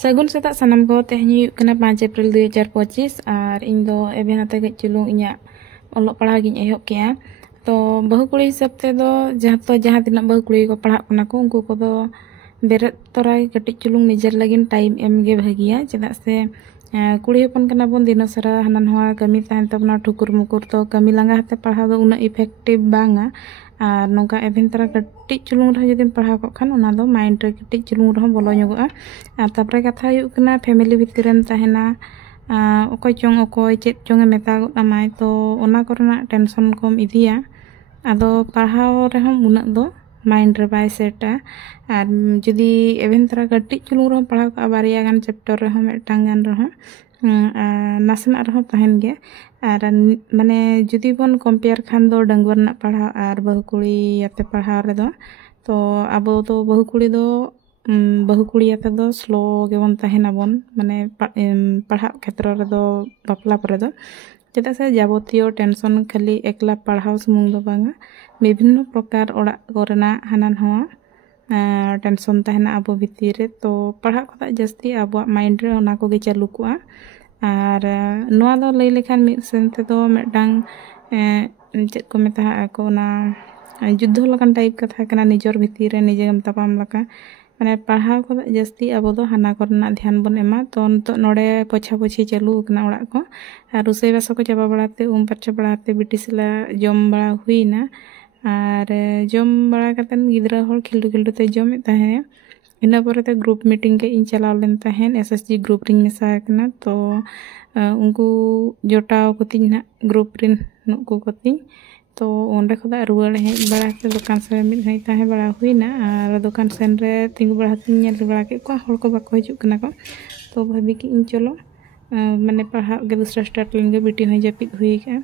ᱥᱟᱹᱜᱩᱱ ᱥᱮᱛᱟᱜ ᱥᱟᱱᱟᱢ ᱠᱚ ᱛᱮᱦᱮᱧ ᱦᱩᱭᱩᱜ ᱠᱟᱱᱟ 5 ᱮᱯᱨᱤᱞ 2025 ᱟᱨ ᱤᱧ ᱫᱚ ᱮᱵᱷᱮᱱ ᱟᱛᱮ ᱜᱮ ᱪᱩᱞᱩᱝ ᱤᱧᱟᱹᱜ ᱚᱞᱚᱜ ᱯᱟᱲᱦᱟᱣ ᱜᱤᱧ ᱮᱦᱚᱵ ᱠᱮᱜᱼᱟ ᱛᱚ ᱵᱟᱹᱦᱩ ᱠᱩᱲᱤ ᱦᱤᱥᱟᱹᱵ ᱛᱮᱫᱚ ᱡᱟᱦᱟᱸ ᱛᱤᱱᱟᱹᱜ ᱵᱟᱹᱦᱩ ᱠᱩᱲᱤ ᱠᱚ ᱯᱟᱲᱦᱟᱜ ᱠᱟᱱᱟ ᱠᱚ ᱩᱱᱠᱩ ᱠᱚᱫᱚ ᱵᱮᱨᱮᱫ ᱛᱚᱨᱟ ᱠᱟᱹᱴᱤᱡ ᱪᱩᱞᱩᱝ ᱱᱤᱡᱮᱨ ᱞᱟᱹᱜᱤᱫ ᱴᱟइम ᱮᱢ ᱜᱮ ᱵᱷᱟᱹᱜᱤᱭᱟ ᱪᱮᱫᱟᱜ ᱥᱮ ᱠᱩᱲᱤ ᱦᱚᱯᱚᱱ ᱠᱟᱱᱟ ᱵᱚᱱ ᱫᱤᱱᱚᱥᱟᱨᱟ ᱦᱟᱱᱟ ᱱᱚᱣᱟ ᱠᱟᱹᱢᱤ ᱛᱟᱦᱮᱱ ᱛᱟᱵᱚᱱᱟ ᱴᱷᱩᱠᱩᱨ ᱢᱩᱠᱩᱨ ᱛᱚ ᱠᱟᱹᱢᱤ ᱞᱟᱸᱜᱟ ᱦᱟᱛᱮ ᱯᱟᱲᱦᱟᱣ ᱫᱚ ᱩᱱᱟᱹᱜ ᱤᱯᱷᱮᱠᱴᱤᱵ ᱵᱟᱝᱟ ᱟᱨ ᱱᱚᱝᱠᱟ ᱮᱵᱷᱮᱱ ᱛᱚᱨᱟ ᱠᱟᱹᱴᱤᱡ ᱪᱩᱞᱩᱝ ᱨᱮᱦᱚᱸ ᱡᱩᱫᱤᱢ ᱯᱟᱲᱦᱟᱣ ᱠᱚᱜ ᱠᱷᱟᱱ ᱚᱱᱟ ᱫᱚ ᱢᱟइंड ᱨᱮ ᱠᱟᱹᱴᱤᱡ ᱪᱩᱞᱩᱝ ᱨᱮᱦᱚᱸ ᱵᱚᱞᱚ ᱧᱚᱜᱚᱜᱼᱟ ᱟᱨ ᱛᱟᱯᱚᱨᱮ ᱠᱟᱛᱷᱟ ᱦᱩᱭᱩᱜ ᱠᱟᱱᱟ ᱯᱷᱮᱢᱤᱞᱤ ᱵᱷᱤᱛᱤᱨ ᱨᱮᱢ ᱛᱟᱦᱮᱱᱟ ᱚᱠᱚᱭ ᱪᱚᱝ ᱚᱠᱚᱭ ᱪᱮᱫ ᱪᱚᱝ ᱮ ᱢᱮᱛᱟ ᱜᱚᱫ ᱟᱢᱟᱭ ᱛᱚ ᱚᱱᱟ ᱠᱚᱨᱮᱱᱟᱜ ᱴᱮᱱᱥᱚᱱ ᱠᱚᱢ ᱤᱫᱤᱭᱟ ᱟᱫᱚ ᱯᱟᱲᱦᱟᱣ ᱨᱮᱦᱚᱸ ᱩᱱᱟᱹᱜ ᱫᱚ माइंड रे बाय सेटा और जुदी एवेन तरा कटी चुलुंग रहो पढ़ाव का बारिया गान चैप्टर रहो मेटांग गान रहो नासना रहो तहन गे और माने जुदी बन कंपेयर खान दो डंगवर ना पढ़ाव और बहु कुड़ी याते पढ़ाव रे दो तो अब तो बहु कुड़ी याते दो स्लो गे बन तहना बन माने पढ़ाव क्षेत्र रे दो बापला परे दो चेदा से जाबतियो टेंशन खाली एकला पढ़ाव सुमुंग दो बांगा विभिन्न प्रकार ओड़ा कोरेना हाना नवा टेंशन तहना अब भितर रे तो पढ़ाव कथा जस्ती अब माइंड रे ओना को गे चालू कुआ और नवा दो लई लेखान मिद सेन ते दो मेडंग चेद को मेता को ना युद्ध लकान टाइप कथा कना निजर भितर रे निजे गम तपाम लका माने पढ़ाव कथा जस्ती अब दो हाना करना ध्यान बन एमा तो नतो नोडे पोछा पोछी चालू कना ओड़ा को और रुसई बासा को चाबा बड़ाते फरचा बड़ाते बिटिसला जम बड़ा हुईना और जम बड़ा कतन गिद्रा होल खिल्डू ते जमे तहे इना परे ग्रुप मीटिंग के इन चलाव लेन तहेन एसएसजी ग्रुप रिंग मेसा कना तो उनको जोटाव कतिन ना ग्रुप रिन नुको कतिन तो ओंडे खदा रुवाड़ हे बड़ा के दुकान से मिल हई ताहे बड़ा हुईना और दुकान सेन रे तिंगु बड़ा तिन नेल बड़ा के को हर को बाको हिजु कना को तो भाभी की इन चलो माने पढ़ा के दूसरा स्टार्ट लेंगे बेटी हई जपित हुई के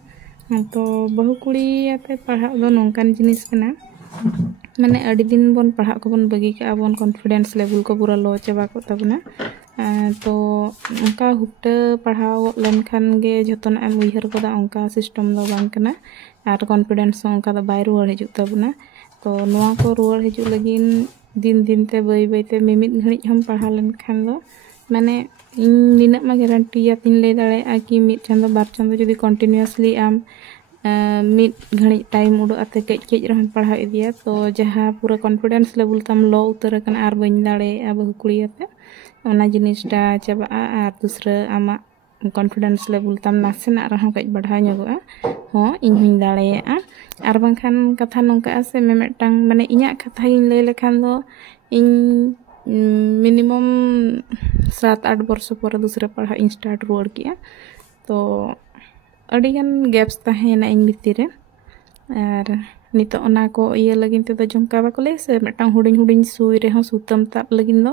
तो बहु कुड़ी आते पढ़ा दो नोंकान जिनिस कना माने अड़ी दिन बन पढ़ा को बन बगी के बन कॉन्फिडेंस लेवल को पूरा लो चाबा को तबना तो उनका हुक्टा पढ़ाव लेनखान गे जतना एम उइहर कोदा उनका सिस्टम दो बांग कना और कॉन्फिडेंस उनका दो बाय रुवाड़ हिजु तबना तो नोआ को रुवाड़ हिजु लगिन दिन दिन ते बई बई ते मिमित घड़ी हम पढ़ा लेनखान दो माने निना मा गारंटी या तीन ले दाड़े आ कि मिट चंदो बार चंदो जदी कंटिन्यूअसली आम मिट घड़ी टाइम उडो आते केज केज रह पढ़ा इदिया तो जहां पूरा कॉन्फिडेंस लेवल तम लो उतर कना आर बइन दाड़े आ बहु कुड़ी आते ओना जिनिसटा चाबा आर दूसरा आमा कॉन्फिडेंस लेवल तम नासेना रह केज बढ़ा ᱧᱚᱜᱚᱜᱼᱟ हो इन हुई दाड़े आर बांखान कथा नोंका से मेमेटांग माने इᱧᱟᱜ कथा इन ले लेखान दो इन मिनिमम 7-8 वर्ष पर दूसरा पढ़ा इन स्टार्ट रुआड़ किया तो अड़ीगान गैप्स तहेना इन भितर और नितो ओना को इया लगिन ते दो जंका बाको ले से मेटांग हुडिन हुडिन सुई रे हो सुतम ताप लगिन दो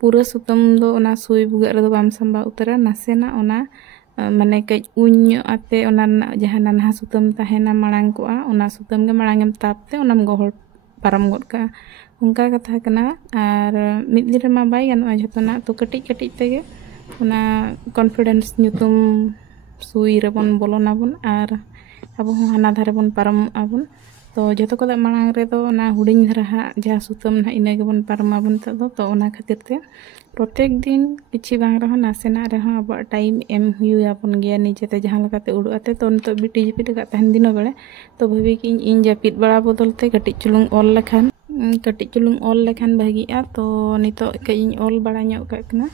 पूरा सुतम दो ओना सुई बुगा रे दो बाम संबा उतरा नासेना ओना माने कई उñ आते ओना जहां नाना सुतम तहेना मांग को ओना सुतम गे मांगेम तापते ओनाम गोहल पारम गोद का उनका कथा कना और मिद दिन मा बाय गानो जतना तो कटिज कटिज तेगे ओना कॉन्फिडेंस न्यूतुम सुई रे बन बोलोना बन और अब हाना धारे बन पारम आबन तो जतो को मांग रे तो ओना हुडिन धरा जहां सुतम ना इने गे बन पारम आबन तो ओना खातिर ते प्रत्येक दिन किछि बांग रहो नासेना रहो अब टाइम एम हुई आपन गया निजेते जहां लगाते उडुआते तो नितो बिटी जिपिट का तहन दिन बेले तो भाभी कि इन जापित बड़ा बदलते कटिज चुलुंग ऑल लेखान कटिज चुलुंग ऑल लेखान भागिया तो नितो के इन ऑल बड़ा ᱧᱚᱜ का कना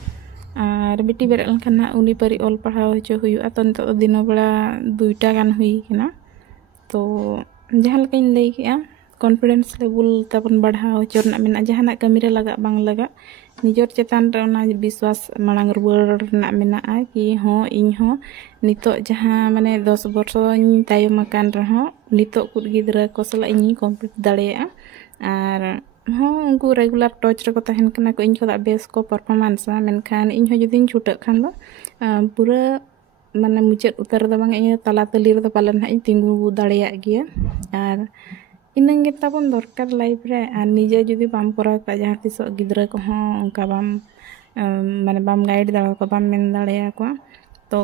और बिटी बेरे लखन उनी परी ऑल पढ़ाव हचो हुआ तो नितो दिन बड़ा 2टा गान हुई कना तो जहां लकिन लई किया कॉन्फिडेंस लेवल तबन बढ़ाव हचो रना मेना जहाना कमी रे लगा बांग लगा निजर चेतान रे ओना विश्वास मांग रुवाड़ रना मेना कि हो इन हो नितो जहां माने 10 वर्ष तायम कान रहो नितो कुद गिदरा को सला इन कंप्लीट दाड़ेया और हाँ उनको रेगुलर टच रे को तहन कना को इन को बेस को परफॉर्मेंस मेनखान इन हो जदिन छुटक खान दो पूरा माने मुचाद उतर दो बांग इन तला तली रे पालन इन तिंगु दाड़ेया गिया और इनंगे ताबन दरकार लाइफ रे और निजे जदी बाम करा का जहां तिस गिदरा को हां उनका बाम माने बाम गाइड दाड़ा को बाम मेन दाड़ेया को तो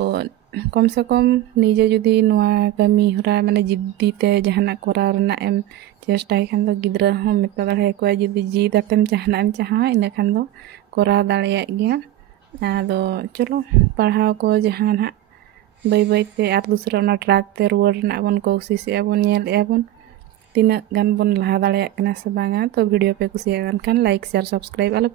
कम से कम निजे जदी नुआ कमी हरा माने जिद्दी ते जहाना करा रना एम चेष्टाय खान दो गिदरा हम मेता दाड़े को जदी जिद आतेम जहाना एम चाहा इना खान दो करा दाड़ेया गया आदो चलो पढ़ाव को जहाँ ना बै बैते और दूसरा ना ट्रैक ते रुआर ना बन कोशिश एबन नेल एबन तीना गान बन लहा दाड़े से बांगा तो वीडियो पे कुसिया गान लाइक शेयर सब्सक्राइब आलो।